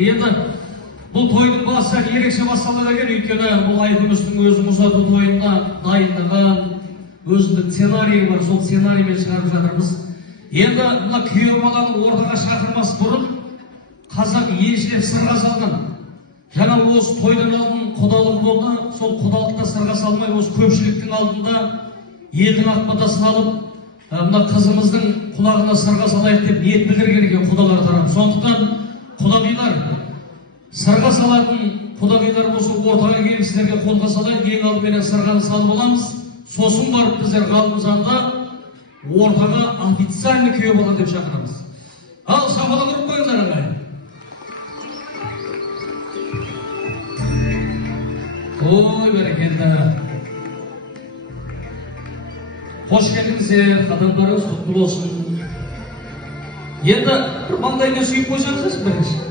Енді бұл тойдың басы ерекше басталды екен, өйткені бұл айтымыздың өзін ұзату тойына дайындаған өзіндік сценарийі бар, сол сценариймен шығарып жатырмыз. Енді мына күйеу баланы ортаға шақырмас бұрын қазақ елшілеп сырға салған. Жаңа осы тойдан алдын құдалық болды, сол құдалықта сырға салмай осы көпшіліктің алдында елдің ақ-батасын алып, мына қызымыздың құлағына сырға салайық деп ниет білдірген екен құдалар тарап. Сондықтан құдағилар, сырға салатын құдағилар болса ортаға келіп сіздерге қолға салайық, ең алдыменен сырғаны салып аламыз. Сосын барып біздер ғалымзанда ортаға официальный күйеу бала деп шақырамыз. Ал шапалақ ұрып қойыңдар ағайын. Ой, бәрекелді. Қош келдіңіздер, қадамдарыңыз құтты болсын. Енді бір маңдайына сүйіп қойсаңыз бірінші.